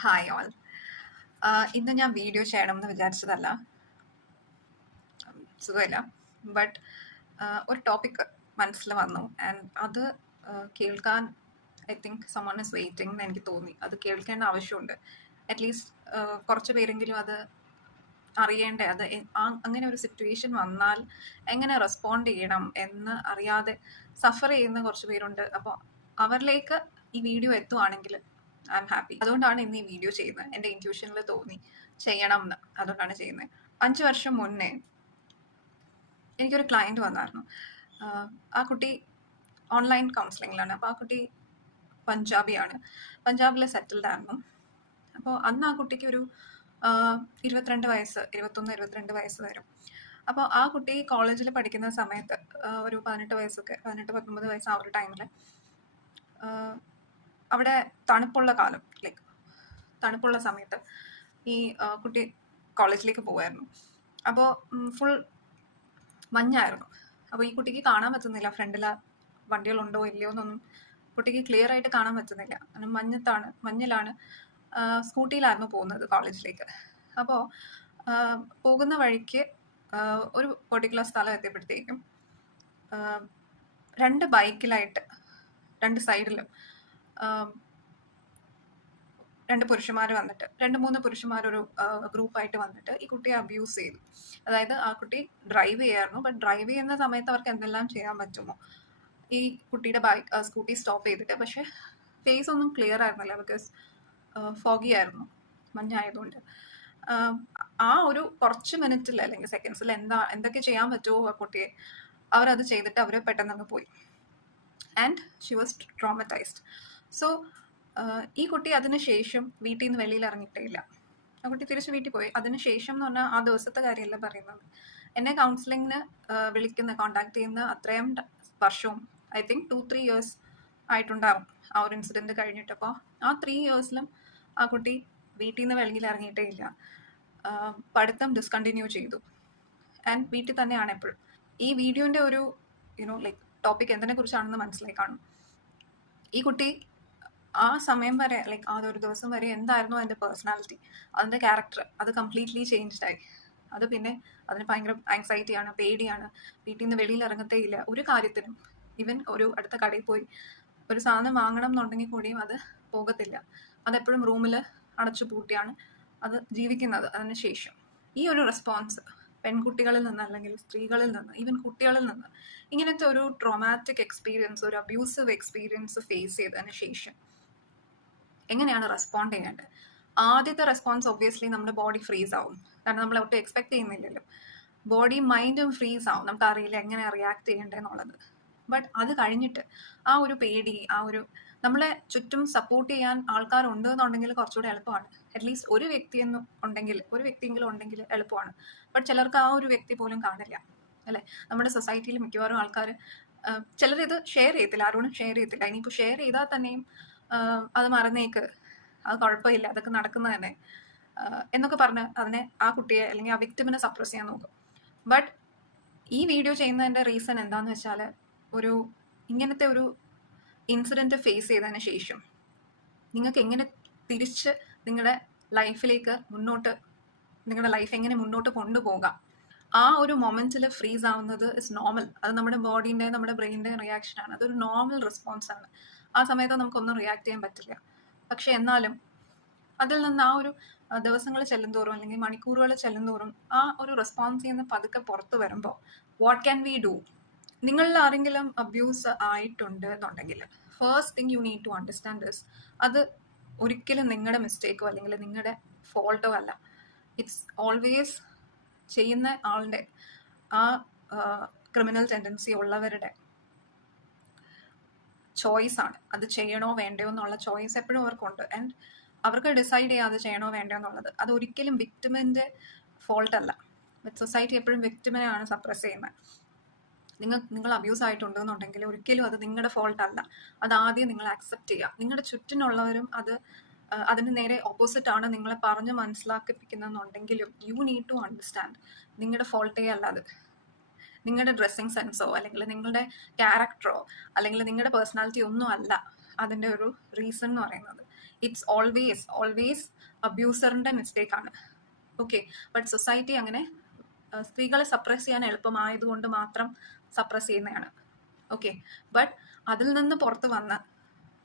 Hi all. ഇന്ന് ഞാൻ video ചെയ്യണമെന്ന് വിചാരിച്ചതല്ല, സുഖമില്ല. ബട്ട് ഒരു ടോപ്പിക് മനസ്സിൽ വന്നു ആൻഡ് അത് കേൾക്കാൻ I think someone is waiting എന്ന് എനിക്ക് തോന്നി. അത് കേൾക്കേണ്ട ആവശ്യമുണ്ട്. അറ്റ്ലീസ്റ്റ് കുറച്ച് പേരെങ്കിലും അത് അറിയേണ്ടേ. അത് അങ്ങനെ ഒരു സിറ്റുവേഷൻ വന്നാൽ എങ്ങനെ റെസ്പോണ്ട് ചെയ്യണം എന്ന് അറിയാതെ സഫർ ചെയ്യുന്ന കുറച്ച് പേരുണ്ട്. അപ്പോൾ അവരിലേക്ക് ഈ വീഡിയോ എത്തുവാണെങ്കിൽ ഐ എം ഹാപ്പി. അതുകൊണ്ടാണ് ഇന്ന് ഈ വീഡിയോ ചെയ്യുന്നത്. എൻ്റെ ഇൻറ്റ്യൂഷനിൽ തോന്നി ചെയ്യണം എന്ന്. അതുകൊണ്ടാണ് ചെയ്യുന്നത്. 5 വർഷം മുന്നേ എനിക്കൊരു ക്ലയൻറ്റ് വന്നായിരുന്നു. ആ കുട്ടി ഓൺലൈൻ കൗൺസിലിങ്ങിലാണ്. അപ്പോൾ ആ കുട്ടി പഞ്ചാബിയാണ്. പഞ്ചാബിൽ സെറ്റിൽഡ് ആയിരുന്നു. അപ്പോൾ അന്ന് ആ കുട്ടിക്ക് ഒരു 22 വയസ്സ്, 21-22 വയസ്സ് വരും. അപ്പോൾ ആ കുട്ടി കോളേജിൽ പഠിക്കുന്ന സമയത്ത് ഒരു 18-19 വയസ്സ് ആ ഒരു ടൈമിൽ അവിടെ തണുപ്പുള്ള കാലം, ലൈക്ക് തണുപ്പുള്ള സമയത്ത് ഈ കുട്ടി കോളേജിലേക്ക് പോകുമായിരുന്നു. അപ്പോൾ ഫുൾ മഞ്ഞായിരുന്നു. അപ്പോൾ ഈ കുട്ടിക്ക് കാണാൻ പറ്റുന്നില്ല ഫ്രണ്ടിൽ വണ്ടികളുണ്ടോ ഇല്ലയോ എന്നൊന്നും കുട്ടിക്ക് ക്ലിയർ ആയിട്ട് കാണാൻ പറ്റുന്നില്ല. കാരണം മഞ്ഞിലാണ്. സ്കൂട്ടിയിലായിരുന്നു പോകുന്നത് കോളേജിലേക്ക്. അപ്പോൾ പോകുന്ന വഴിക്ക് ഒരു പെർട്ടിക്കുലർ സ്ഥലം എത്തിയപ്പോഴത്തേക്കും 2 ബൈക്കിലായിട്ട് 2 സൈഡിലും 2 പുരുഷന്മാർ വന്നിട്ട് 2-3 പുരുഷന്മാർ ഒരു ഗ്രൂപ്പായിട്ട് വന്നിട്ട് ഈ കുട്ടിയെ അബ്യൂസ് ചെയ്തു. അതായത് ആ കുട്ടി ഡ്രൈവ് ചെയ്യായിരുന്നു. ബട്ട് ഡ്രൈവ് ചെയ്യുന്ന സമയത്ത് അവർക്ക് എന്തെല്ലാം ചെയ്യാൻ പറ്റുമോ ഈ കുട്ടിയുടെ സ്കൂട്ടി സ്റ്റോപ്പ് ചെയ്തിട്ട്. പക്ഷെ ഫേസ് ഒന്നും ക്ലിയർ ആയിരുന്നില്ല, ബിക്കോസ് ഫോഗി ആയിരുന്നു, മഞ്ഞായതുകൊണ്ട്. ആ ഒരു കുറച്ച് മിനിറ്റിൽ അല്ലെങ്കിൽ സെക്കൻഡ്സിൽ എന്തൊക്കെ ചെയ്യാൻ പറ്റുമോ ആ കുട്ടിയെ അവരത് ചെയ്തിട്ട് അവർ പെട്ടെന്ന് അങ്ങ് പോയി. And she was traumatised. So ഈ കുട്ടി അതിനുശേഷം വീട്ടിൽ നിന്ന് വെളിയിൽ ഇറങ്ങിയിട്ടേ ഇല്ല. ആ കുട്ടി തിരിച്ച് വീട്ടിൽ പോയി. അതിനുശേഷം എന്ന് പറഞ്ഞാൽ ആ ദിവസത്തെ കാര്യമല്ല പറയുന്നത്. എന്നെ കൗൺസിലിങ്ങിന് കോണ്ടാക്ട് ചെയ്യുന്ന അത്രയും വർഷവും ഐ തിങ്ക് 2-3 ഇയേഴ്സ് ആയിട്ടുണ്ടാവും ആ ഒരു ഇൻസിഡൻറ്റ് കഴിഞ്ഞിട്ട്. അപ്പോൾ ആ 3 ഇയേഴ്സിലും ആ കുട്ടി വീട്ടിൽ നിന്ന് വെളിയിൽ ഇറങ്ങിയിട്ടേ ഇല്ല. പഠിത്തം ഡിസ്കണ്ടിന്യൂ ചെയ്തു. ആൻഡ് വീട്ടിൽ തന്നെയാണ് എപ്പോഴും. ഈ വീഡിയോൻ്റെ ഒരു ലൈക്ക് ടോപ്പിക് എന്തിനെ കുറിച്ചാണെന്ന് മനസ്സിലായി കാണും. ഈ കുട്ടി ആ സമയം വരെ, ലൈക്ക് ആ ഒരു ദിവസം വരെ എന്തായിരുന്നു അതിൻ്റെ പേഴ്സണാലിറ്റി, അതിൻ്റെ ക്യാരക്ടർ, അത് കംപ്ലീറ്റ്ലി ചേഞ്ച്ഡായി. അത് പിന്നെ അതിന് ഭയങ്കര ആങ്സൈറ്റിയാണ്, പേടിയാണ്, വീട്ടിൽ നിന്ന് വെളിയിൽ ഇറങ്ങത്തേ ഇല്ല ഒരു കാര്യത്തിനും. ഈവൻ ഒരു അടുത്ത കടയിൽ പോയി ഒരു സാധനം വാങ്ങണം എന്നുണ്ടെങ്കിൽ കൂടിയും അത് പോകത്തില്ല. അതെപ്പോഴും റൂമിൽ അടച്ചു പൂട്ടിയാണ് അത് ജീവിക്കുന്നത്. അതിനുശേഷം ഈ ഒരു റെസ്പോൺസ് പെൺകുട്ടികളിൽ നിന്ന് അല്ലെങ്കിൽ സ്ത്രീകളിൽ നിന്ന്, ഈവൻ കുട്ടികളിൽ നിന്ന് ഇങ്ങനത്തെ ഒരു ട്രോമാറ്റിക് എക്സ്പീരിയൻസ്, ഒരു അബ്യൂസീവ് എക്സ്പീരിയൻസ് ഫേസ് ചെയ്തതിന് ശേഷം എങ്ങനെയാണ് റെസ്പോണ്ട് ചെയ്യേണ്ടത്? ആദ്യത്തെ റെസ്പോൺസ് ഒബ്വിയസ്ലി നമ്മുടെ ബോഡി ഫ്രീസ് ആവും. കാരണം നമ്മൾ ഒട്ടും എക്സ്പെക്ട് ചെയ്യുന്നില്ലല്ലോ. ബോഡി മൈൻഡും ഫ്രീസ് ആവും. നമുക്ക് അറിയില്ല എങ്ങനെ റിയാക്ട് ചെയ്യേണ്ടതെന്നുള്ളത്. ബട്ട് അത് കഴിഞ്ഞിട്ട് ആ ഒരു പേടി, ആ ഒരു നമ്മളെ ചുറ്റും സപ്പോർട്ട് ചെയ്യാൻ ആൾക്കാരുണ്ട് എന്നുണ്ടെങ്കിൽ കുറച്ചുകൂടെ എളുപ്പമാണ്. അറ്റ്ലീസ്റ്റ് ഒരു വ്യക്തിയെങ്കിലും ഉണ്ടെങ്കിൽ എളുപ്പമാണ്. ബട്ട് ചിലർക്ക് ആ ഒരു വ്യക്തി പോലും കാണില്ല, അല്ലേ? നമ്മുടെ സൊസൈറ്റിയിൽ മിക്കവാറും ആൾക്കാർ ചിലരിത് ഷെയർ ചെയ്യത്തില്ല, ആരോടും ഷെയർ ചെയ്യത്തില്ല. ഇനിയിപ്പോൾ ഷെയർ ചെയ്താൽ തന്നെയും അത് മറന്നേക്ക്, അത് കുഴപ്പമില്ല, അതൊക്കെ നടക്കുന്നത് തന്നെ എന്നൊക്കെ പറഞ്ഞ് അതിനെ, ആ കുട്ടിയെ അല്ലെങ്കിൽ ആ വിക്ടിമിനെ സപ്രസ് ചെയ്യാൻ നോക്കും. ബട്ട് ഈ വീഡിയോ ചെയ്യുന്നതിൻ്റെ റീസൺ എന്താണെന്ന് വെച്ചാൽ, ഇങ്ങനത്തെ ഒരു ഇൻസിഡൻറ്റ് ഫേസ് ചെയ്തതിന് ശേഷം നിങ്ങൾക്ക് എങ്ങനെ തിരിച്ച് നിങ്ങളുടെ ലൈഫിലേക്ക് നിങ്ങളുടെ ലൈഫ് എങ്ങനെ മുന്നോട്ട് കൊണ്ടുപോകാം. ആ ഒരു മൊമെന്റിൽ ഫ്രീസ് ആവുന്നത് ഇസ് നോർമൽ. അത് നമ്മുടെ ബോഡീൻ്റെ, നമ്മുടെ ബ്രെയിനിൻ്റെ റിയാക്ഷനാണ്. അതൊരു നോർമൽ റെസ്പോൺസ് ആണ്. ആ സമയത്ത് നമുക്കൊന്നും റിയാക്ട് ചെയ്യാൻ പറ്റില്ല. പക്ഷെ എന്നാലും അതിൽ നിന്ന് ആ ഒരു ദിവസങ്ങൾ ചെല്ലുന്തോറും അല്ലെങ്കിൽ മണിക്കൂറുകൾ ചെല്ലുന്തോറും ആ ഒരു റെസ്പോൺസ് ചെയ്യുന്ന പതുക്കെ പുറത്ത് വരുമ്പോൾ വാട്ട് ക്യാൻ വി ഡു? നിങ്ങളിൽ ആരെങ്കിലും അബ്യൂസ് ആയിട്ടുണ്ട് എന്നുണ്ടെങ്കിൽ first thing you need to understand this. അത് ഒരിക്കലും നിങ്ങളുടെ മിസ്റ്റേക്കോ അല്ലെങ്കിൽ നിങ്ങളുടെ ഫോൾട്ടോ അല്ല. ഇറ്റ്സ് ഓൾവേസ് ചെയ്യുന്ന ആളുടെ, ആ ക്രിമിനൽ ടെൻഡൻസി ഉള്ളവരുടെ ചോയ്സ് ആണ്. അത് ചെയ്യണോ വേണ്ടയോ എന്നുള്ള ചോയ്സ് എപ്പോഴും അവർക്കുണ്ട്. ആൻഡ് അവർക്ക് ഡിസൈഡ് ചെയ്യാതെ ചെയ്യണോ വേണ്ടയോ എന്നുള്ളത്. അത് ഒരിക്കലും വിക്ടിമിൻ്റെ ഫോൾട്ട് അല്ല. സൊസൈറ്റി എപ്പോഴും വിക്ടിമിനെയാണ് സപ്രസ് ചെയ്യുന്നത്. നിങ്ങൾ അബ്യൂസ് ആയിട്ടുണ്ടെന്നുണ്ടെങ്കിൽ ഒരിക്കലും അത് നിങ്ങളുടെ ഫോൾട്ട് അല്ല. അത് ആദ്യം നിങ്ങൾ ആക്സെപ്റ്റ് ചെയ്യുക. നിങ്ങളുടെ ചുറ്റിനുള്ളവരും അതിന് നേരെ ഓപ്പോസിറ്റ് ആണ് നിങ്ങളെ പറഞ്ഞ് മനസ്സിലാക്കിപ്പിക്കുന്നെന്നുണ്ടെങ്കിലും യു നീഡ് ടു അണ്ടർസ്റ്റാൻഡ് നിങ്ങളുടെ ഫോൾട്ടേ അല്ല അത്. നിങ്ങളുടെ ഡ്രസ്സിങ് സെൻസോ അല്ലെങ്കിൽ നിങ്ങളുടെ ക്യാരക്ടറോ അല്ലെങ്കിൽ നിങ്ങളുടെ പേഴ്സണാലിറ്റി ഒന്നും അല്ല അതിൻ്റെ ഒരു റീസൺ എന്ന് പറയുന്നത്. ഇറ്റ്സ് ഓൾവേസ് അബ്യൂസറിന്റെ മിസ്റ്റേക്കാണ്. ഓക്കെ, ബട്ട് സൊസൈറ്റി അങ്ങനെ സ്ത്രീകളെ സപ്രസ് ചെയ്യാൻ എളുപ്പമായതുകൊണ്ട് മാത്രം സപ്രസ് ചെയ്യുന്നതാണ്. ഓക്കെ, ബട്ട് അതിൽ നിന്ന് പുറത്ത് വന്ന്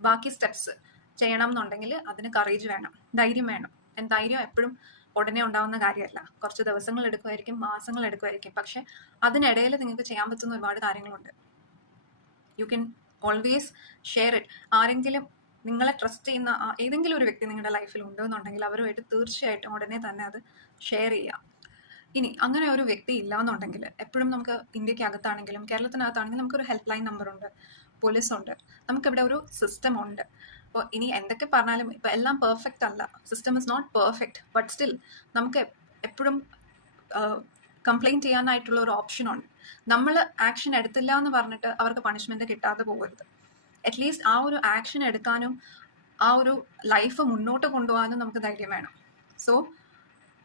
ബാക്കി സ്റ്റെപ്സ് ചെയ്യണം എന്നുണ്ടെങ്കിൽ അതിന് കറേജ് വേണം, ധൈര്യം വേണം. ധൈര്യം എപ്പോഴും ഉടനെ ഉണ്ടാവുന്ന കാര്യമല്ല, കുറച്ച് ദിവസങ്ങൾ എടുക്കുമായിരിക്കും, മാസങ്ങൾ എടുക്കുമായിരിക്കും. പക്ഷെ അതിനിടയിൽ നിങ്ങൾക്ക് ചെയ്യാൻ പറ്റുന്ന ഒരുപാട് കാര്യങ്ങളുണ്ട്. You can always share it. ആരെങ്കിലും നിങ്ങളെ ട്രസ്റ്റ് ചെയ്യുന്ന ഏതെങ്കിലും ഒരു വ്യക്തി നിങ്ങളുടെ ലൈഫിൽ ഉണ്ടെന്നുണ്ടെങ്കിൽ അവരുമായിട്ട് തീർച്ചയായിട്ടും ഉടനെ തന്നെ അത് ഷെയർ ചെയ്യാം. ഇനി അങ്ങനെ ഒരു വ്യക്തി ഇല്ല എന്നുണ്ടെങ്കിൽ എപ്പോഴും നമുക്ക് ഇന്ത്യക്കകത്താണെങ്കിലും കേരളത്തിനകത്താണെങ്കിലും നമുക്കൊരു ഹെൽപ്പ് ലൈൻ നമ്പറുണ്ട്, പോലീസുണ്ട്, നമുക്കിവിടെ ഒരു സിസ്റ്റം ഉണ്ട്. അപ്പോൾ ഇനി എന്തൊക്കെ പറഞ്ഞാലും ഇപ്പം എല്ലാം പെർഫെക്റ്റ് അല്ല, system is not perfect, but still നമുക്ക് എപ്പോഴും കംപ്ലൈൻറ്റ് ചെയ്യാനായിട്ടുള്ള ഒരു ഓപ്ഷനുണ്ട്. നമ്മൾ ആക്ഷൻ എടുത്തില്ല എന്ന് പറഞ്ഞിട്ട് അവർക്ക് പണിഷ്മെൻറ്റ് കിട്ടാതെ പോകരുത്. അറ്റ്ലീസ്റ്റ് ആ ഒരു ആക്ഷൻ എടുക്കാനും ആ ഒരു ലൈഫ് മുന്നോട്ട് കൊണ്ടുപോകാനും നമുക്ക് ധൈര്യം വേണം. So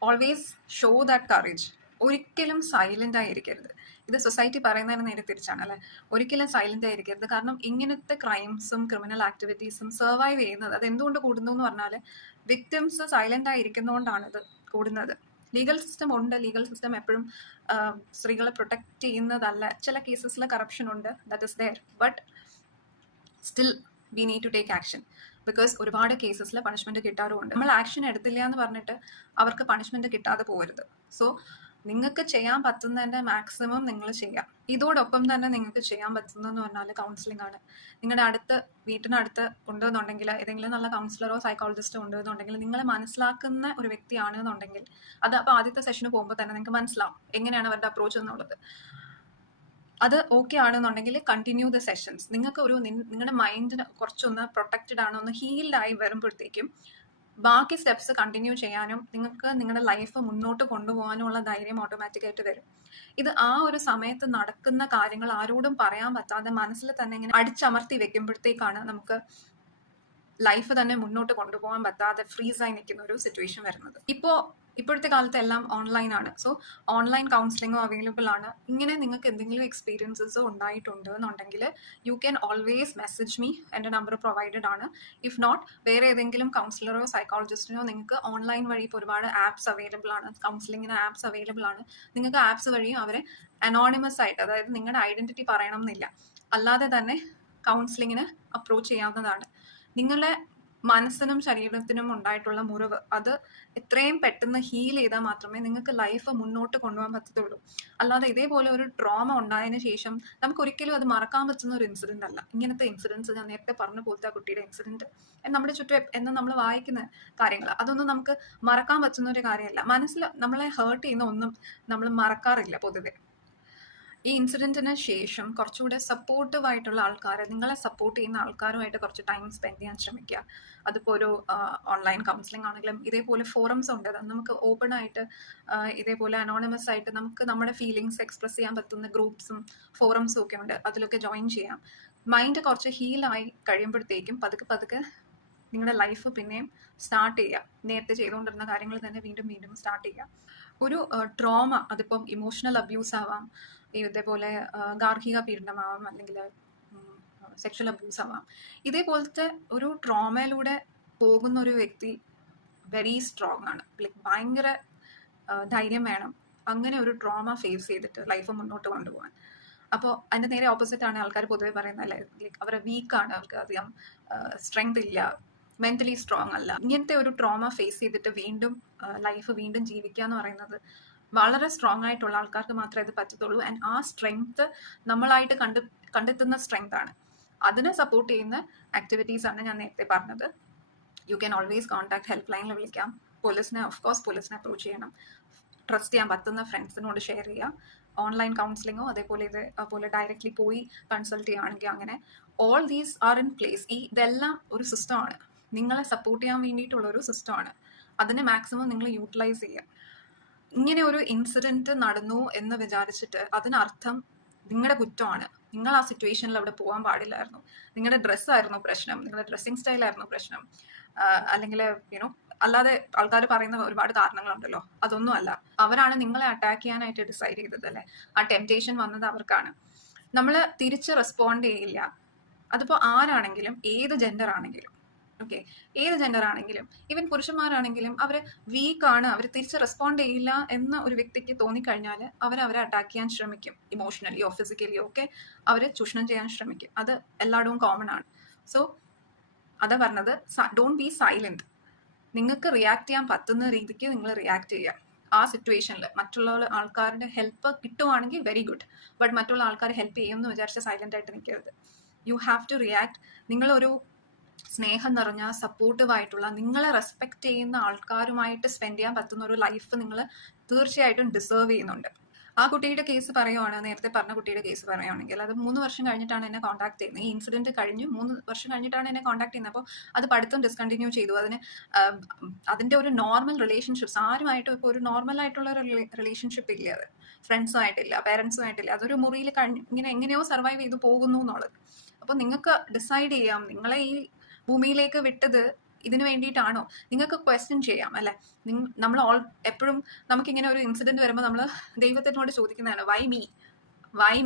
always show that courage. ഒരിക്കലും സൈലൻ്റ് ആയിരിക്കരുത്. ഇത് സൊസൈറ്റി പറയുന്നതിന് നേരെ തിരിച്ചാണ് അല്ലേ. ഒരിക്കലും സൈലൻ്റ് ആയിരിക്കരുത്. കാരണം ഇങ്ങനത്തെ ക്രൈംസും ക്രിമിനൽ ആക്ടിവിറ്റീസും സർവൈവ് ചെയ്യുന്നത് അത് എന്തുകൊണ്ട് കൂടുന്നു എന്ന് പറഞ്ഞാൽ വിക്ടിംസ് സൈലൻ്റ് ആയിരിക്കുന്നതുകൊണ്ടാണ് ഇത് കൂടുന്നത്. ലീഗൽ സിസ്റ്റം ഉണ്ട്, ലീഗൽ സിസ്റ്റം എപ്പോഴും സ്ത്രീകളെ പ്രൊട്ടക്റ്റ് ചെയ്യുന്നതല്ല. ചില കേസസിൽ കറപ്ഷൻ ഉണ്ട്, that is there, but still we need to take action. Because ഒരുപാട് കേസസിൽ പണിഷ്മെൻറ്റ് കിട്ടാറുമുണ്ട്. നമ്മൾ ആക്ഷൻ എടുത്തില്ല എന്ന് പറഞ്ഞിട്ട് അവർക്ക് പണിഷ്മെൻറ്റ് കിട്ടാതെ പോകരുത്. സോ നിങ്ങൾക്ക് ചെയ്യാൻ പറ്റുന്നതിൻ്റെ മാക്സിമം നിങ്ങൾ ചെയ്യാം. ഇതോടൊപ്പം തന്നെ നിങ്ങൾക്ക് ചെയ്യാൻ പറ്റുന്നതെന്ന് പറഞ്ഞാൽ കൗൺസിലിംഗ് ആണ്. നിങ്ങളുടെ വീട്ടിനടുത്ത് ഉണ്ടെന്നുണ്ടെങ്കിൽ ഏതെങ്കിലും നല്ല കൗൺസിലറോ സൈക്കോളജിസ്റ്റോ ഉണ്ടെന്നുണ്ടെങ്കിൽ നിങ്ങളെ മനസ്സിലാക്കുന്ന ഒരു വ്യക്തിയാണെന്നുണ്ടെങ്കിൽ അത് അപ്പോൾ ആദ്യത്തെ സെഷന് പോകുമ്പോൾ തന്നെ നിങ്ങൾക്ക് മനസ്സിലാവും എങ്ങനെയാണ് അവരുടെ അപ്രോച്ച് എന്നുള്ളത്. അത് ഓക്കെ ആണെന്നുണ്ടെങ്കിൽ കണ്ടിന്യൂ ദ സെഷൻസ്. നിങ്ങൾക്ക് നിങ്ങളുടെ മൈൻഡിന് കുറച്ചൊന്ന് പ്രൊട്ടക്റ്റഡ് ആണോ, ഒന്ന് ഹീൽഡ് ആയി വരുമ്പോഴത്തേക്കും ബാക്കി സ്റ്റെപ്സ് കണ്ടിന്യൂ ചെയ്യാനും നിങ്ങൾക്ക് നിങ്ങളുടെ ലൈഫ് മുന്നോട്ട് കൊണ്ടുപോകാനുള്ള ധൈര്യം ഓട്ടോമാറ്റിക്കായിട്ട് വരും. ഇത് ആ ഒരു സമയത്ത് നടക്കുന്ന കാര്യങ്ങൾ ആരോടും പറയാൻ പറ്റാതെ മനസ്സിൽ തന്നെ ഇങ്ങനെ അടിച്ചമർത്തി വെക്കുമ്പോഴത്തേക്കാണ് നമുക്ക് ലൈഫ് തന്നെ മുന്നോട്ട് കൊണ്ടുപോകാൻ പറ്റാതെ ഫ്രീസായി നിൽക്കുന്ന ഒരു സിറ്റുവേഷൻ വരുന്നത്. ഇപ്പോഴത്തെ കാലത്ത് എല്ലാം ഓൺലൈനാണ്. സോ ഓൺലൈൻ കൗൺസിലിങ്ങോ അവൈലബിൾ ആണ്. ഇങ്ങനെ നിങ്ങൾക്ക് എന്തെങ്കിലും എക്സ്പീരിയൻസസോ ഉണ്ടായിട്ടുണ്ട് എന്നുണ്ടെങ്കിൽ you can always message me. എൻ്റെ നമ്പർ പ്രൊവൈഡഡ് ആണ്. ഇഫ് നോട്ട് വേറെ ഏതെങ്കിലും കൗൺസിലറോ സൈക്കോളജിസ്റ്റിനോ നിങ്ങൾക്ക് ഓൺലൈൻ വഴി ഇപ്പോൾ ഒരുപാട് ആപ്സ് അവൈലബിൾ ആണ്, കൗൺസിലിങ്ങിന് ആപ്സ് അവൈലബിൾ ആണ്. നിങ്ങൾക്ക് ആപ്സ് വഴിയും അവരെ അനോണിമസ് ആയിട്ട്, അതായത് നിങ്ങളുടെ ഐഡൻറ്റിറ്റി പറയണം എന്നില്ല, അല്ലാതെ തന്നെ കൗൺസിലിങ്ങിന് അപ്രോച്ച് ചെയ്യാവുന്നതാണ്. നിങ്ങളുടെ മനസ്സിനും ശരീരത്തിനും ഉണ്ടായിട്ടുള്ള മുറിവ് അത് എത്രയും പെട്ടെന്ന് ഹീൽ ചെയ്താൽ മാത്രമേ നിങ്ങൾക്ക് ലൈഫ് മുന്നോട്ട് കൊണ്ടുപോകാൻ പറ്റത്തുള്ളൂ. അല്ലാതെ ഇതേപോലെ ഒരു ട്രോമ ഉണ്ടായതിനു ശേഷം നമുക്ക് ഒരിക്കലും അത് മറക്കാൻ പറ്റുന്ന ഒരു ഇൻസിഡന്റ് അല്ല. ഇങ്ങനത്തെ ഇൻസിഡൻസ് ഞാൻ നേരത്തെ പറഞ്ഞ പോലത്തെ ആ കുട്ടിയുടെ ഇൻസിഡന്റ് നമ്മുടെ ചുറ്റും എന്ന് നമ്മൾ വായിക്കുന്ന കാര്യങ്ങൾ അതൊന്നും നമുക്ക് മറക്കാൻ പറ്റുന്ന ഒരു കാര്യമല്ല. മനസ്സിൽ നമ്മളെ ഹേർട്ട് ചെയ്യുന്ന ഒന്നും നമ്മൾ മറക്കാറില്ല പൊതുവെ. ഈ ഇൻസിഡൻറ്റിന് ശേഷം കുറച്ചുകൂടെ സപ്പോർട്ടീവായിട്ടുള്ള ആൾക്കാർ, നിങ്ങളെ സപ്പോർട്ട് ചെയ്യുന്ന ആൾക്കാരുമായിട്ട് കുറച്ച് ടൈം സ്പെൻഡ് ചെയ്യാൻ ശ്രമിക്കുക. അതിപ്പോൾ ഒരു ഓൺലൈൻ കൗൺസിലിംഗ് ആണെങ്കിലും ഇതേപോലെ ഫോറംസ് ഉണ്ട്, അത് നമുക്ക് ഓപ്പൺ ആയിട്ട് ഇതേപോലെ അനോണിമസ് ആയിട്ട് നമുക്ക് നമ്മുടെ ഫീലിങ്സ് എക്സ്പ്രസ് ചെയ്യാൻ പറ്റുന്ന ഗ്രൂപ്പ്സും ഫോറംസും ഒക്കെ ഉണ്ട്. അതിലൊക്കെ ജോയിൻ ചെയ്യാം. മൈൻഡ് കുറച്ച് ഹീലായി കഴിയുമ്പോഴത്തേക്കും പതുക്കെ നിങ്ങളുടെ ലൈഫ് പിന്നെയും സ്റ്റാർട്ട് ചെയ്യുക. നേരത്തെ ചെയ്തുകൊണ്ടിരുന്ന കാര്യങ്ങൾ തന്നെ വീണ്ടും സ്റ്റാർട്ട് ചെയ്യുക. ഒരു ട്രോമ, അതിപ്പം ഇമോഷണൽ അബ്യൂസ് ആവാം, ഇതേപോലെ ഗാർഹിക പീഡനമാവാം, അല്ലെങ്കിൽ സെക്ഷൽ അബ്യൂസ് ആവാം. ഇതേപോലത്തെ ഒരു ട്രോമയിലൂടെ പോകുന്ന ഒരു വ്യക്തി വെരി സ്ട്രോങ് ആണ്. ലൈക്ക് ഭയങ്കര ധൈര്യം വേണം അങ്ങനെ ഒരു ട്രോമ ഫേസ് ചെയ്തിട്ട് ലൈഫ് മുന്നോട്ട് കൊണ്ടുപോകാൻ. അപ്പോൾ അതിൻ്റെ നേരെ ഓപ്പോസിറ്റ് ആണ് ആൾക്കാർ പൊതുവെ പറയുന്നത്. ലൈക്ക് അവരെ വീക്കാണ്, അവർക്ക് അധികം സ്ട്രെങ്ത് ഇല്ല, മെന്റലി സ്ട്രോങ് അല്ല. ഇങ്ങനത്തെ ഒരു ട്രോമ ഫേസ് ചെയ്തിട്ട് ലൈഫ് വീണ്ടും ജീവിക്കുക എന്ന് പറയുന്നത് വളരെ സ്ട്രോങ് ആയിട്ടുള്ള ആൾക്കാർക്ക് മാത്രമേ ഇത് പറ്റത്തുള്ളൂ. ആൻഡ് ആ സ്ട്രെങ്ത് നമ്മളായിട്ട് കണ്ടെത്തുന്ന സ്ട്രെങ്ത് ആണ്. അതിനെ സപ്പോർട്ട് ചെയ്യുന്ന ആക്ടിവിറ്റീസ് ആണ് ഞാൻ നേരത്തെ പറഞ്ഞത്. You can always contact help ലൈനിൽ വിളിക്കാം. പോലീസിനെ അപ്രോച്ച് ചെയ്യണം. ട്രസ്റ്റ് ചെയ്യാൻ പറ്റുന്ന ഫ്രണ്ട്സിനോട് ഷെയർ ചെയ്യുക. ഓൺലൈൻ കൗൺസിലിങ്ങോ അതേപോലെ ഡയറക്റ്റ്ലി പോയി കൺസൾട്ട് ചെയ്യുകയാണെങ്കിൽ അങ്ങനെ all these are in place. ഇതെല്ലാം ഒരു സിസ്റ്റമാണ്, നിങ്ങളെ സപ്പോർട്ട് ചെയ്യാൻ വേണ്ടിയിട്ടുള്ള ഒരു സിസ്റ്റമാണ്. അതിനെ മാക്സിമം നിങ്ങൾ യൂട്ടിലൈസ് ചെയ്യുക. ഇങ്ങനെ ഒരു ഇൻസിഡൻറ്റ് നടന്നു എന്ന് വിചാരിച്ചിട്ട് അതിനർത്ഥം നിങ്ങളുടെ കുറ്റമാണ്, നിങ്ങൾ ആ സിറ്റുവേഷനിൽ അവിടെ പോകാൻ പാടില്ലായിരുന്നു, നിങ്ങളുടെ ഡ്രസ്സായിരുന്നു പ്രശ്നം, നിങ്ങളുടെ ഡ്രസ്സിങ് സ്റ്റൈലായിരുന്നു പ്രശ്നം, അല്ലെങ്കിൽ അല്ലാതെ ആൾക്കാർ പറയുന്ന ഒരുപാട് കാരണങ്ങളുണ്ടല്ലോ, അതൊന്നും അല്ല. അവരാണ് നിങ്ങളെ അറ്റാക്ക് ചെയ്യാനായിട്ട് ഡിസൈഡ് ചെയ്തത് അല്ലേ. ആ ടെംപ്റ്റേഷൻ വന്നത് അവർക്കാണ്. നമ്മൾ തിരിച്ച് റെസ്പോണ്ട് ചെയ്യില്ല. അതിപ്പോൾ ആരാണെങ്കിലും ഏത് ജെൻഡർ ആണെങ്കിലും ഓക്കെ, ഏത് ജെൻഡർ ആണെങ്കിലും ഈവൻ പുരുഷന്മാരാണെങ്കിലും അവർ വീക്കാണ്, അവർ തിരിച്ച് റെസ്പോണ്ട് ചെയ്യില്ല എന്ന ഒരു വ്യക്തിക്ക് തോന്നിക്കഴിഞ്ഞാൽ അവരെ അറ്റാക്ക് ചെയ്യാൻ ശ്രമിക്കും. ഇമോഷണലിയോ ഫിസിക്കലിയോ ഒക്കെ അവർ ചൂഷണം ചെയ്യാൻ ശ്രമിക്കും. അത് എല്ലായിടവും കോമൺ ആണ്. സോ അതാ പറഞ്ഞത്, ഡോണ്ട് ബി സൈലന്റ്. നിങ്ങൾക്ക് റിയാക്ട് ചെയ്യാൻ പറ്റുന്ന രീതിക്ക് നിങ്ങൾ റിയാക്ട് ചെയ്യുക. ആ സിറ്റുവേഷനിൽ മറ്റുള്ള ആൾക്കാരുടെ ഹെൽപ്പ് കിട്ടുവാണെങ്കിൽ വെരി ഗുഡ്. ബട്ട് മറ്റുള്ള ആൾക്കാർ ഹെൽപ്പ് ചെയ്യുമെന്ന് വിചാരിച്ച് സൈലന്റ് ആയിട്ട് നിൽക്കരുത്. You have to react. നിങ്ങളൊരു സ്നേഹം നിറഞ്ഞ സപ്പോർട്ടീവ് ആയിട്ടുള്ള നിങ്ങളെ റെസ്പെക്ട് ചെയ്യുന്ന ആൾക്കാരുമായിട്ട് സ്പെൻഡ് ചെയ്യാൻ പറ്റുന്ന ഒരു ലൈഫ് നിങ്ങൾ തീർച്ചയായിട്ടും ഡിസേർവ് ചെയ്യുന്നുണ്ട്. ആ കുട്ടിയുടെ കേസ് പറയുവാണ്, നേരത്തെ പറഞ്ഞ കുട്ടിയുടെ കേസ് പറയുവാണെങ്കിൽ, അത് 3 വർഷം കഴിഞ്ഞിട്ടാണ് എന്നെ കോൺടാക്ട് ചെയ്യുന്നത്. ഈ ഇൻസിഡന്റ് കഴിഞ്ഞ് 3 വർഷം കഴിഞ്ഞിട്ടാണ് എന്നെ കോൺടാക്ട് ചെയ്യുന്നത്. അപ്പോൾ അത് പഠിത്തം ഡിസ്കണ്ടിന്യൂ ചെയ്തു. അതിന്റെ ഒരു നോർമൽ റിലേഷൻഷിപ്സ് ആരുമായിട്ടും ഇപ്പോൾ ഒരു നോർമൽ ആയിട്ടുള്ള റിലേഷൻഷിപ്പ് ഇല്ല. അത് ഫ്രണ്ട്സുമായിട്ടില്ല, പേരൻസുമായിട്ടില്ല. അതൊരു മുറിയിൽ ഇങ്ങനെ എങ്ങനെയോ സർവൈവ് ചെയ്ത് പോകുന്നു എന്നുള്ളത്. അപ്പോൾ നിങ്ങൾക്ക് ഡിസൈഡ് ചെയ്യാം, നിങ്ങളെ ഈ ഭൂമിയിലേക്ക് വിട്ടത് ഇതിനു വേണ്ടിയിട്ടാണോ? നിങ്ങൾക്ക് ക്വസ്റ്റ്യൻ ചെയ്യാം അല്ലെ. നമ്മൾ എപ്പോഴും നമുക്കിങ്ങനെ ഒരു ഇൻസിഡന്റ് വരുമ്പോൾ നമ്മൾ ദൈവത്തിനോട് ചോദിക്കുന്നതാണ് വൈ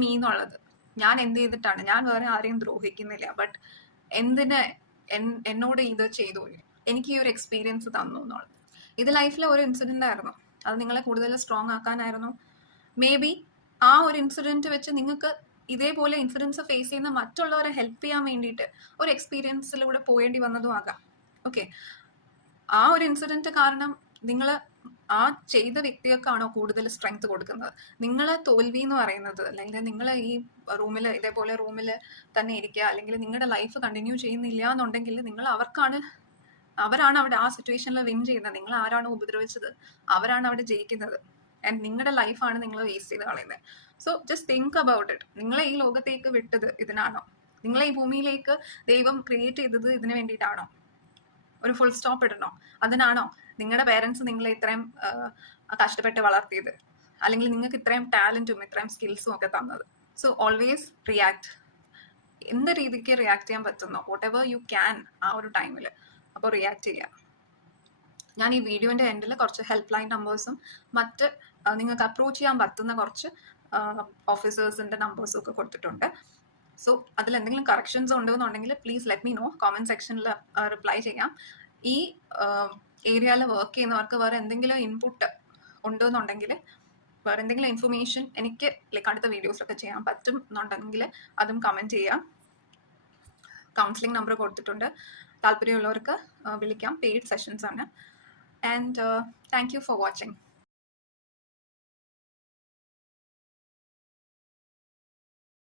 മീ എന്നുള്ളത്. ഞാൻ എന്ത് ചെയ്തിട്ടാണ്? ഞാൻ വേറെ ആരെയും ദ്രോഹിക്കുന്നില്ല, ബട്ട് എന്തിന് എന്നോട് ഇത് ചെയ്തു, എനിക്ക് ഈ ഒരു എക്സ്പീരിയൻസ് തന്നു എന്നുള്ളത്. ഇത് ലൈഫിലെ ഒരു ഇൻസിഡന്റ് ആയിരുന്നു. അത് നിങ്ങളെ കൂടുതൽ സ്ട്രോങ് ആക്കാനായിരുന്നു. മേ ബി ആ ഒരു ഇൻസിഡന്റ് വെച്ച് നിങ്ങൾക്ക് ഇതേപോലെ ഇൻസിഡൻസ് ഫേസ് ചെയ്യുന്ന മറ്റുള്ളവരെ ഹെൽപ്പ് ചെയ്യാൻ വേണ്ടിയിട്ട് ഒരു എക്സ്പീരിയൻസിലൂടെ പോകേണ്ടി വന്നതും ആകാം. ഓക്കെ, ആ ഒരു ഇൻസിഡന്റ് കാരണം നിങ്ങൾ ആ ചെയ്ത വ്യക്തികൾക്കാണോ കൂടുതൽ സ്ട്രെങ്ത് കൊടുക്കുന്നത്? നിങ്ങളെ തോൽവി എന്ന് പറയുന്നത്, അല്ലെങ്കിൽ നിങ്ങൾ ഈ ഇതേപോലെ റൂമിൽ തന്നെ ഇരിക്കുക, അല്ലെങ്കിൽ നിങ്ങളുടെ ലൈഫ് കണ്ടിന്യൂ ചെയ്യുന്നില്ല എന്നുണ്ടെങ്കിൽ അവരാണ് അവിടെ ആ സിറ്റുവേഷനിൽ വിൻ ചെയ്യുന്നത്. നിങ്ങൾ ആരാണോ ഉപദ്രവിച്ചത് അവരാണ് അവിടെ ജയിക്കുന്നത്. ആൻഡ് നിങ്ങളുടെ ലൈഫാണ് നിങ്ങൾ വേസ്റ്റ് ചെയ്ത് കളയുന്നത്. So just think about it. നിങ്ങളെ ഈ ലോകത്തേക്ക് വിട്ടത് ഇതിനാണോ? നിങ്ങളെ ഈ ഭൂമിയിലേക്ക് ദൈവം ക്രിയേറ്റ് ചെയ്തത് ഇതിനു വേണ്ടിയിട്ടാണോ? ഒരു ഫുൾ സ്റ്റോപ്പ് ഇടണോ? അതിനാണോ നിങ്ങളുടെ പേരൻസ് നിങ്ങളെ ഇത്രയും കഷ്ടപ്പെട്ട് വളർത്തിയത്, അല്ലെങ്കിൽ നിങ്ങൾക്ക് ഇത്രയും ടാലന്റും ഇത്രയും സ്കിൽസും ഒക്കെ തന്നത്? So always react. എന്ത് രീതിക്ക് റിയാക്ട് ചെയ്യാൻ പറ്റുന്നോ, വാട്ട് എവർ യു ക്യാൻ ആ ഒരു ടൈമിൽ, അപ്പോൾ റിയാക്ട് ചെയ്യാം. ഞാൻ ഈ വീഡിയോന്റെ എൻഡിൽ കുറച്ച് ഹെൽപ്പ് ലൈൻ നമ്പേഴ്സും മറ്റ് നിങ്ങൾക്ക് അപ്രോച്ച് ചെയ്യാൻ പറ്റുന്ന കുറച്ച് ഓഫീസേഴ്സിന്റെ നമ്പേഴ്സും ഒക്കെ കൊടുത്തിട്ടുണ്ട്. സോ അതിൽ എന്തെങ്കിലും കറക്ഷൻസ് ഉണ്ടെന്നുണ്ടെങ്കിൽ please let me know. Comment സെക്ഷനിൽ റിപ്ലൈ ചെയ്യാം. ഈ ഏരിയയിൽ വർക്ക് ചെയ്യുന്നവർക്ക് വേറെ എന്തെങ്കിലും ഇൻപുട്ട് ഉണ്ടെന്നുണ്ടെങ്കിൽ, വേറെ എന്തെങ്കിലും ഇൻഫർമേഷൻ എനിക്ക് അടുത്ത വീഡിയോസിലൊക്കെ ചെയ്യാൻ പറ്റും എന്നുണ്ടെങ്കിൽ അതും കമന്റ് ചെയ്യാം. കൗൺസിലിംഗ് നമ്പർ കൊടുത്തിട്ടുണ്ട്. താല്പര്യമുള്ളവർക്ക് വിളിക്കാം. പെയ്ഡ് സെഷൻസ് ആണ്. And thank you for watching.